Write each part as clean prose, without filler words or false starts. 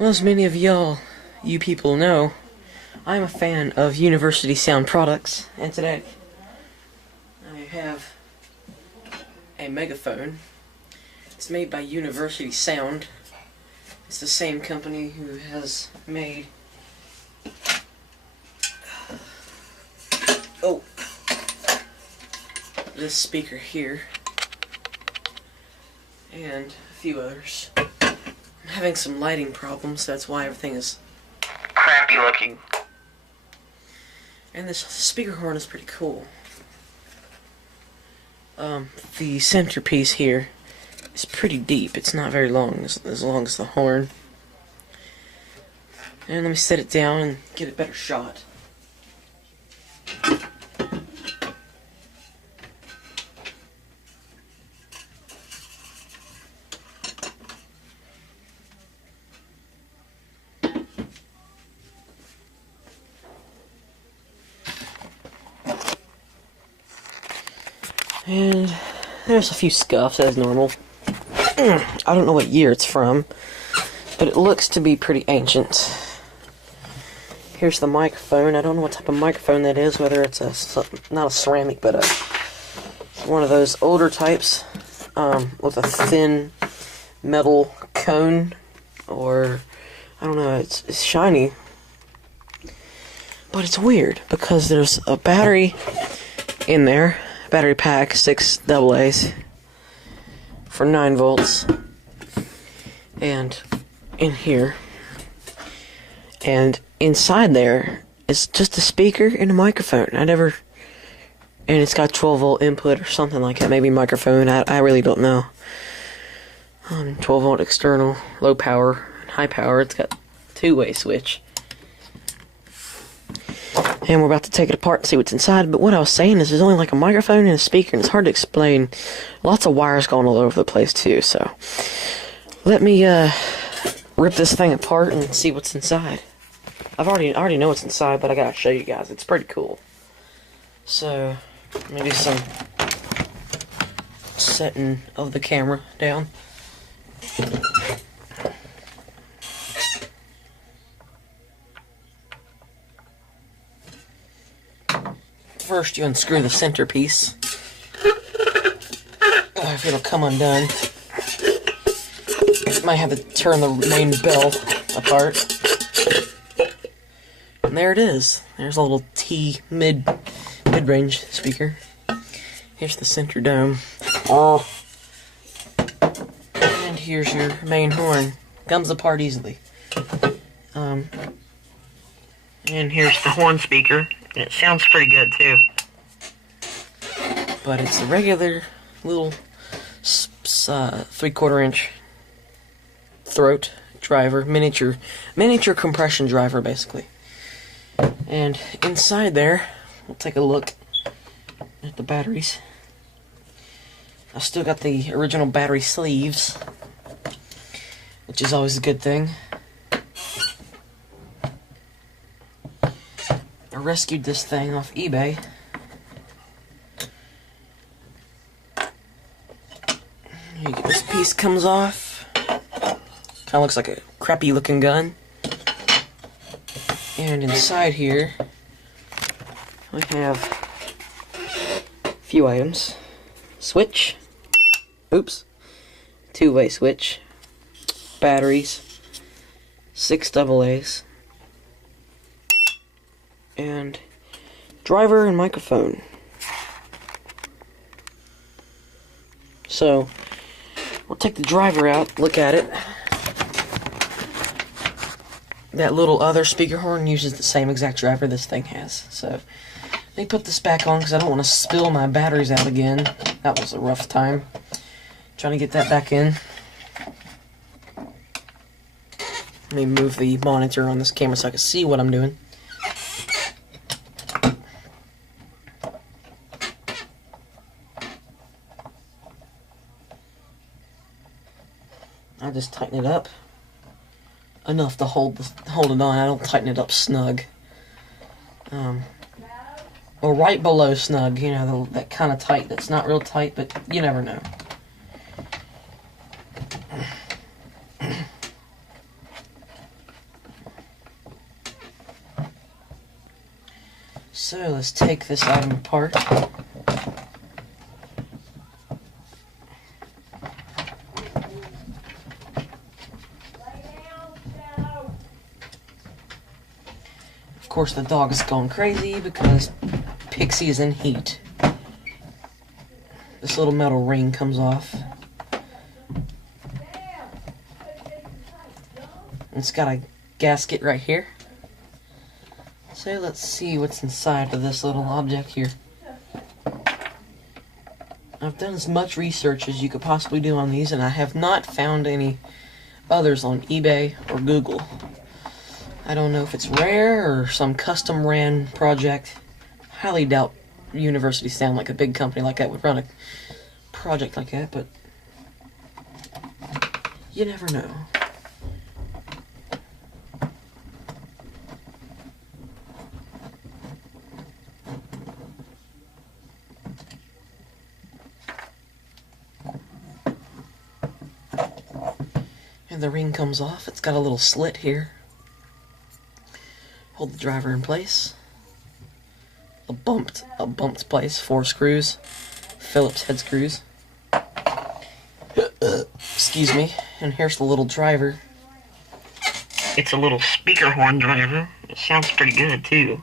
Well, as many of you people know, I'm a fan of University Sound products, and today I have a Megaphone. It's made by University Sound. It's the same company who has made this speaker here and a few others. I'm having some lighting problems, that's why everything is crappy looking. And this speaker horn is pretty cool. The centerpiece here is pretty deep. It's not very long, as long as the horn. And let me set it down and get a better shot. And there's a few scuffs as normal. I don't know what year it's from, but it looks to be pretty ancient. Here's the microphone. I don't know what type of microphone that is, whether it's not a ceramic, but one of those older types with a thin metal cone, or I don't know, it's shiny. But it's weird because there's a battery in there. Battery pack, 6 AA's for 9 volts, and in here, and inside there is just a speaker and a microphone. And it's got 12-volt input or something like that, maybe microphone, I really don't know. 12-volt external, low power, high power. It's got two-way switch. And we're about to take it apart and see what's inside. But what I was saying is there's only like a microphone and a speaker, and it's hard to explain. Lots of wires going all over the place too. So let me rip this thing apart and see what's inside. I already know what's inside, but I gotta show you guys. It's pretty cool. So let me do some setting of the camera down. First, you unscrew the centerpiece. If it'll come undone. Might have to turn the main bell apart. And there it is. There's a little T mid-range speaker. Here's the center dome. And here's your main horn. Comes apart easily. And here's the horn speaker. And it sounds pretty good too. But it's a regular little 3/4 inch throat driver, miniature compression driver basically. And inside there, we'll take a look at the batteries. I've still got the original battery sleeves, which is always a good thing. I rescued this thing off eBay. This piece comes off. Kind of looks like a crappy looking gun. And inside here, we have a few items. Switch. Oops. Two-way switch. Batteries. 6 AA's. And driver and microphone. So we'll take the driver out, look at it. That little other speaker horn uses the same exact driver this thing has. So let me put this back on because I don't want to spill my batteries out again. That was a rough time trying to get that back in. Let me move the monitor on this camera so I can see what I'm doing. I just tighten it up enough to hold it on. I don't tighten it up snug. Or right below snug, you know, that kind of tight that's not real tight, but you never know. So let's take this item apart. Of course, the dog is going crazy because Pixie is in heat. This little metal ring comes off. It's got a gasket right here. So let's see what's inside of this little object here. I've done as much research as you could possibly do on these, and I have not found any others on eBay or Google. I don't know if it's rare or some custom ran project. Highly doubt universities sound like a big company like that would run a project like that, but you never know. And the ring comes off. It's got a little slit here. Hold the driver in place. A bumped place, 4 screws. Phillips head screws. Excuse me. And here's the little driver. It's a little speaker horn driver. It sounds pretty good too.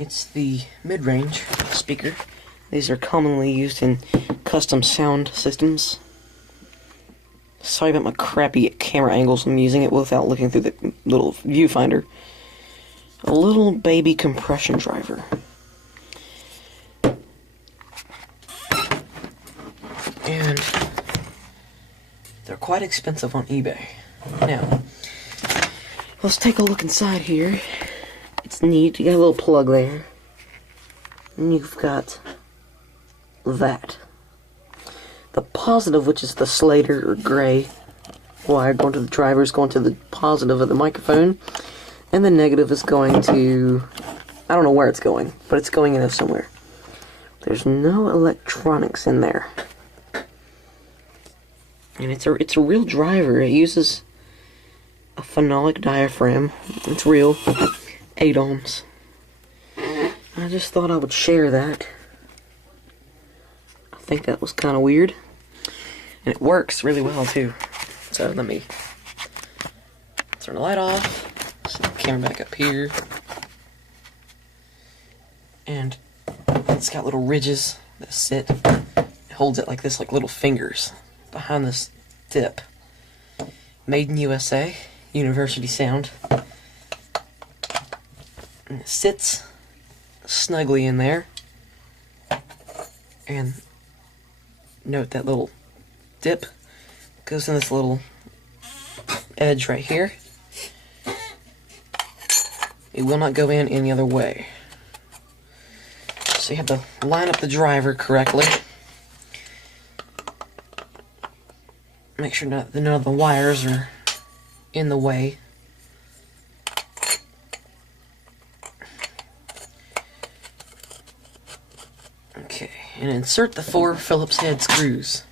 It's the mid-range speaker. These are commonly used in custom sound systems. Sorry about my crappy camera angles. I'm using it without looking through the little viewfinder. A little baby compression driver. And they're quite expensive on eBay. Now, let's take a look inside here. It's neat. You got a little plug there. And you've got that. The positive, which is the Slater or gray wire going to the driver, is going to the positive of the microphone. And the negative is going to, I don't know where it's going, but it's going in there somewhere. There's no electronics in there. And it's a real driver. It uses a phenolic diaphragm. It's real. 8 ohms. I just thought I would share that. I think that was kind of weird. And it works really well too. So let me turn the light off. Set the camera back up here. And it's got little ridges that sit. It holds it like this, like little fingers behind this tip. Made in USA, University Sound. And it sits snugly in there. And note that little dip goes in this little edge right here. It will not go in any other way. So you have to line up the driver correctly. Make sure none of the wires are in the way. Okay, and insert the 4 Phillips head screws.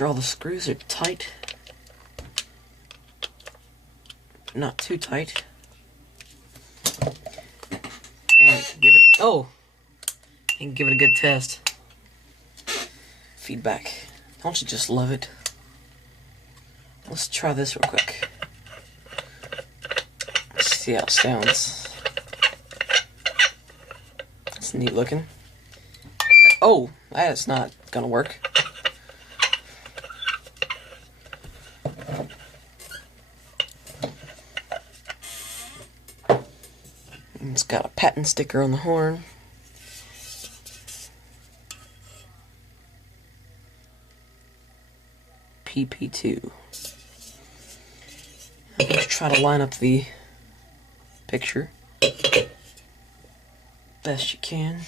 sure all the screws are tight. Not too tight. And give it, oh! And give it a good test. Feedback. Don't you just love it? Let's try this real quick. Let's see how it sounds. It's neat looking. Oh, that's not gonna work. It's got a patent sticker on the horn. PP2. I'm going to try to line up the picture best you can.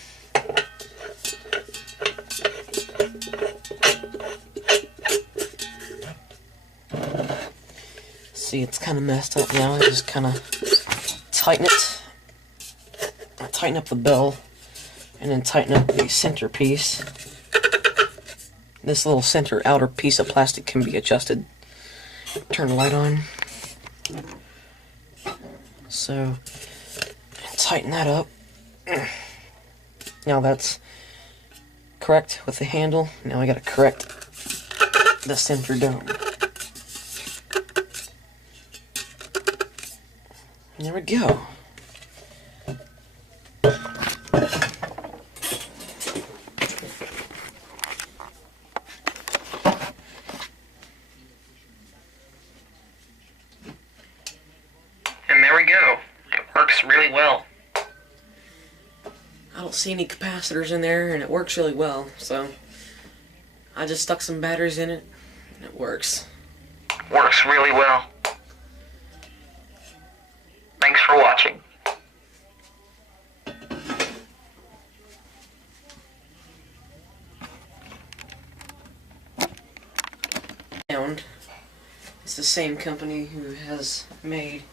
See, it's kind of messed up now. I just kind of tighten it. I tighten up the bell and then tighten up the centerpiece. This little center outer piece of plastic can be adjusted. Turn the light on. So, tighten that up. Now that's correct with the handle. Now I gotta correct the center dome. There we go. And there we go. It works really well. I don't see any capacitors in there, and it works really well, so I just stuck some batteries in it, and it works. Works really well. Thanks for watching. Sound. It's the same company who has made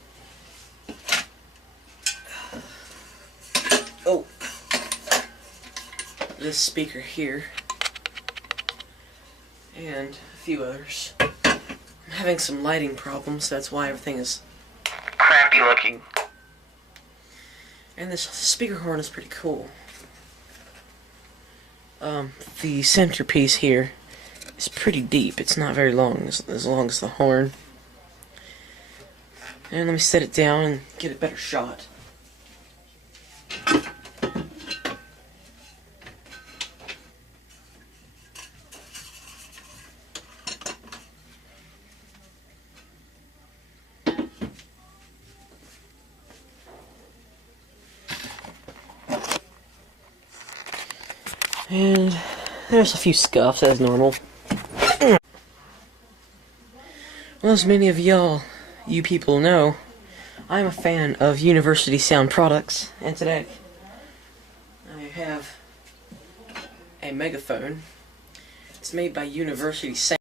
this speaker here and a few others. I'm having some lighting problems, so that's why everything is Crappy looking. And this speaker horn is pretty cool. The centerpiece here is pretty deep. It's not very long, as long as the horn. And let me set it down and get a better shot. And there's a few scuffs as normal. Well, as many of you people know, I'm a fan of University Sound products, and today I have a Megaphone. It's made by University Sound.